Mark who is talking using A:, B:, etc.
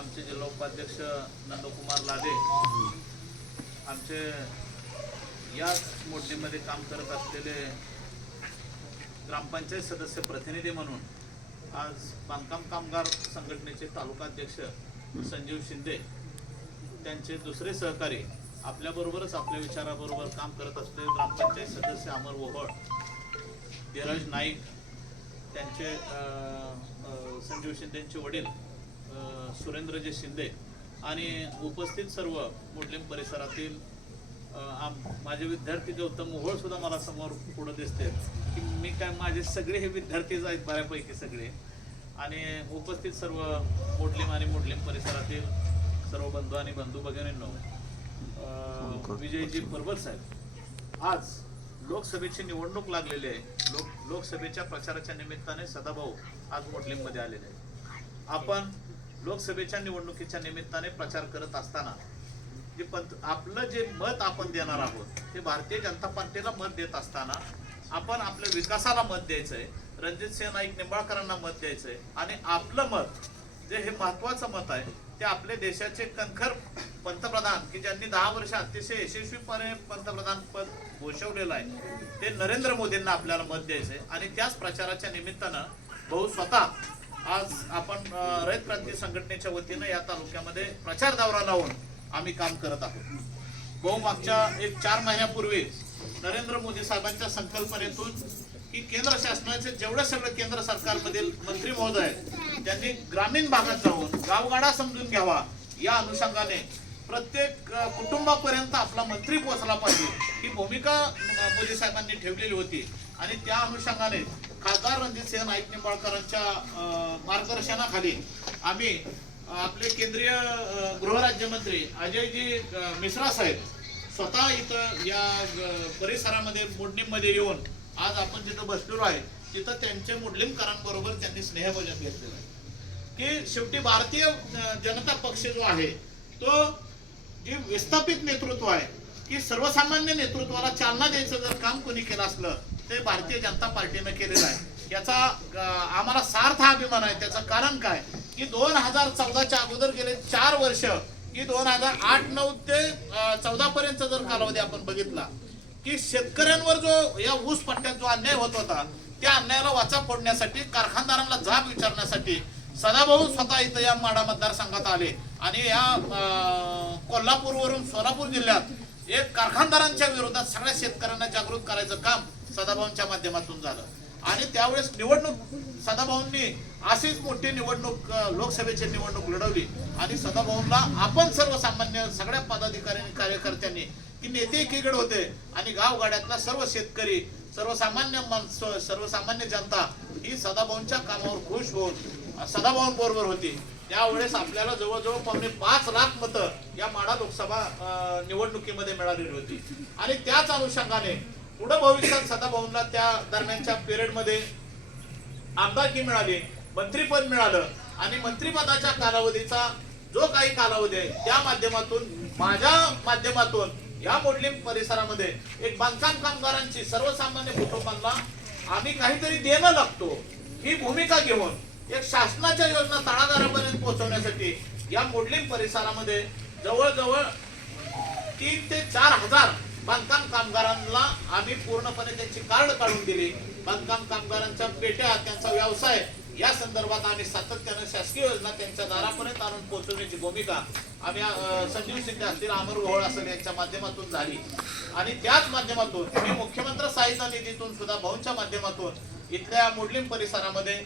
A: आमचे जिल्हा उपाध्यक्ष नंदकुमार लादे. आमचे याच मोडणीमध्ये काम करत असलेले ग्रामपंचायत सदस्य प्रतिनिधी म्हणून आज बांधकाम कामगार संघटनेचे तालुकाध्यक्ष संजीव शिंदे त्यांचे दुसरे सहकारी आपल्याबरोबरच आपल्या विचाराबरोबर काम करत असलेले ग्रामपंचायत सदस्य अमर ओहळ धीरज नाईक त्यांचे अं, संजीव शिंदेचे वडील सुरेंद्रजी शिंदे आणि उपस्थित सर्व मुडलिम परिसरातील आम- माझे विद्यार्थी गौतम मोहोळ सुद्धा मला समोर पुढे दिसते की मी काय माझे सगळे हे विद्यार्थीच आहेत बऱ्यापैकी सगळे. आणि उपस्थित सर्व मुडलिम आणि मुडलिम परिसरातील सर्व बंधू आणि बंधू भगिनींनो विजयजी परबत साहेब आज लोकसभेची निवडणूक लागलेली आहे. लोक लोकसभेच्या प्रचाराच्या निमित्ताने सदाभाऊ आज मोडलिंगमध्ये आलेले आहेत. आपण लोकसभेच्या निवडणुकीच्या निमित्ताने प्रचार करत असताना जे पंत आपलं जे मत आपण देणार आहोत ते भारतीय जनता पार्टीला मत देत असताना आपण आपल्या विकासाला मत द्यायचंय रणजित सिंह नाईक निंबाळकरांना मत द्यायचंय आणि आपलं मत जे हे महत्वाचं मत आहे ते आपले देशाचे कणखर पंतप्रधान की ज्यांनी दहा वर्ष अतिशय यशस्वीपणे पंतप्रधान पद भूषवलेलं आहे ते नरेंद्र मोदींना आपल्याला मत द्यायचं आहे आणि त्याच प्रचाराच्या निमित्तानं भाऊ स्वतः आज आपण रयत क्रांती संघटनेच्या वतीनं या तालुक्यामध्ये प्रचार दौरा लावून आम्ही काम करत आहोत. भाऊ मागच्या एक चार महिन्यापूर्वी नरेंद्र मोदी साहेबांच्या संकल्पनेतून की केंद्र शासनाचे जेवढे सगळे केंद्र सरकारमधील मंत्री महोदय आहेत, त्यांनी ग्रामीण भागात जाऊन गावगाडा समजून घ्यावा या अनुषंगाने प्रत्येक कुटुंबापर्यंत आपला मंत्री पोहोचला पाहिजे ही भूमिका मोदी साहेबांनी ठेवलेली होती. आणि त्या अनुषंगाने खासदार रणजित नाईक निंबाळकरांच्या मार्गदर्शनाखाली आम्ही आपले केंद्रीय गृहराज्यमंत्री अजयजी मिश्रा साहेब स्वतः इथं या परिसरामध्ये मोडणीमध्ये येऊन आज आपण जिथं बसलेलो आहे तिथं त्यांच्या मुडलिमकरांबरोबर त्यांनी स्नेहभोजन घेतलेलं आहे. की शेवटी भारतीय जनता पक्ष जो आहे तो जे विस्थापित नेतृत्व आहे की सर्वसामान्य नेतृत्वाला चालना द्यायचं जर काम कोणी केलं असलं ते भारतीय जनता पार्टीनं केलेलं आहे. याचा आम्हाला सार्थ अभिमान आहे. त्याचं कारण काय? की दोन हजार चौदाच्या अगोदर गेले चार वर्ष की दोन हजार आठ नऊ ते चौदा पर्यंत जर कालावधी आपण बघितला की शेतकऱ्यांवर जो या ऊस पट्ट्यात जो अन्याय होत होता त्या अन्यायाला वाचा फोडण्यासाठी कारखानदारांना जाब विचारण्यासाठी सदाभाऊ स्वतः इथं या माडा मतदारसंघात आले. आणि या अं, कोल्हापूरवरून सोलापूर जिल्ह्यात एक कारखानदारांच्या विरोधात सगळ्या शेतकऱ्यांना जागृत करायचं काम सदाभाऊंच्या माध्यमातून झालं. आणि त्यावेळेस निवडणूक सदाभाऊंनी अशीच मोठी निवडणूक लोकसभेची निवडणूक लढवली. आणि सदाभाऊंना आपण सर्वसामान्य सगळ्या पदाधिकारी कार्यकर्त्यांनी की नेते एकीकडे होते आणि गावगाड्यातला सर्व शेतकरी सर्वसामान्य माणसं सर्वसामान्य जनता ही सदाभाऊंच्या कामावर खुश होऊन सदाभाऊंबरोबर होती. त्यावेळेस आपल्याला जवळजवळ पावणे पाच लाख मतं या माडा लोकसभा निवडणुकीमध्ये मिळालेली होती. आणि त्याच अनुषंगाने पुढे भविष्यात सदाभाऊंना त्या दरम्यानच्या पिरियडमध्ये आमदारकी मिळाली मंत्रीपद मिळालं आणि मंत्रीपदाच्या कालावधीचा जो काही कालावधी आहे त्या माध्यमातून माझ्या माध्यमातून या मोडलिम परिसरामध्ये एक बांधकाम कामगारांची सर्वसामान्य कुटुंबांना आम्ही काहीतरी देणं लागतो ही भूमिका घेऊन एक शासनाच्या योजना तळागारापर्यंत पोहोचवण्यासाठी या मोडलिम परिसरामध्ये जवळजवळ तीन ते चार हजार बांधकाम कामगारांना आम्ही पूर्णपणे त्यांची कार्ड काढून दिली. बांधकाम कामगारांच्या पेट्या त्यांचा व्यवसाय या संदर्भात आम्ही सातत्यानं शासकीय योजना त्यांच्या दारापर्यंत आणून पोहोचवण्याची भूमिका आम्ही संजीव शिंदे असतील अमर ओहळ असेल यांच्या माध्यमातून झाली. आणि त्याच माध्यमातून मी मुख्यमंत्री सहायता निधीतून सुद्धा भाऊंच्या माध्यमातून इथल्या मुडलिम परिसरामध्ये